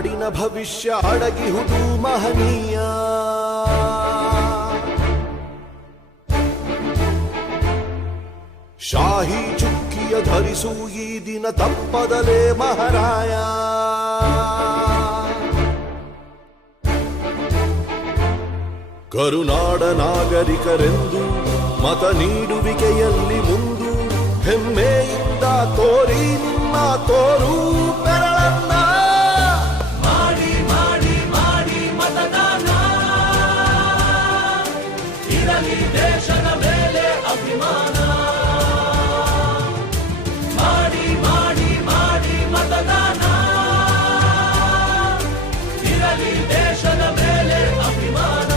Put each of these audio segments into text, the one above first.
ನಾಡಿನ ಭವಿಷ್ಯ ಅಡಗಿಹುದು ಮಹನೀಯ. ಶಾಹಿ ಚುಕ್ಕಿಯ ಧರಿಸು ಈ ದಿನ ತಪ್ಪದಲೇ ಮಹಾರಾಯ. ಕರುನಾಡ ನಾಗರಿಕರೆಂದು ಮತ ನೀಡುವಿಕೆಯಲ್ಲಿ ಮುಂದು ಹೆಮ್ಮೆಯಿಂದ ತೋರಿ ನಿಮ್ಮ ತೋರು ಬೆರಳನ್ನ. ಮಾಡಿ ಮಾಡಿ ಮಾಡಿ ಮತದಾನ, ಇರಲಿ ದೇಶದ ಮೇಲೆ ಅಭಿಮಾನ. ಮಾಡಿ ಮಾಡಿ ಮಾಡಿ ಮತದಾನ, ಇರಲಿ ದೇಶದ ಮೇಲೆ ಅಭಿಮಾನ.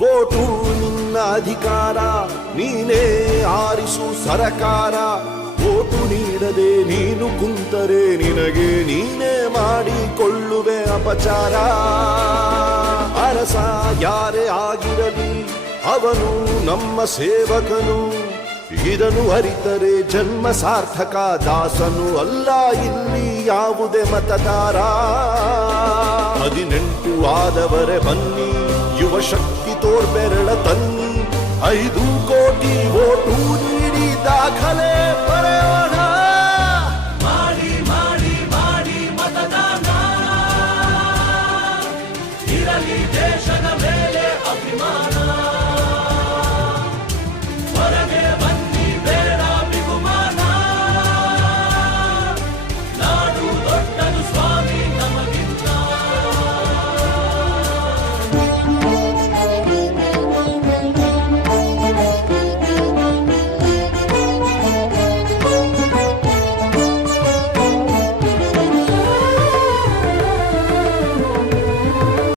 ವೋಟು ನಿನ್ನ ಅಧಿಕಾರ, ನೀನೇ ಆರಿಸು ಸರಕಾರ. ವೋಟು ನೀಡದೆ ನೀನು ಕುಂತರೆ ನಿನಗೆ ನೀನೇ ಮಾಡಿಕೊಳ್ಳುವೆ ಅಪಚಾರ. ಅರಸ ಯಾರೇ ಆಗಿರಲಿ ಅವನು ನಮ್ಮ ಸೇವಕನು, ಇದನ್ನು ಅರಿತರೆ ಜನ್ಮ ಸಾರ್ಥಕ. ದಾಸನು ಅಲ್ಲ ಇಲ್ಲಿ ಯಾವುದೇ ಮತದಾರ. 18 ಆದವರೆ ಬನ್ನಿ, ಯುವ ಶಕ್ತಿ ತೋರ್ಬೆರಳ ತನ್ನಿ. 5 ಕೋಟಿ ವೋಟು ನೀಡಿ ದಾಖಲೆ ಬರೆಯುವ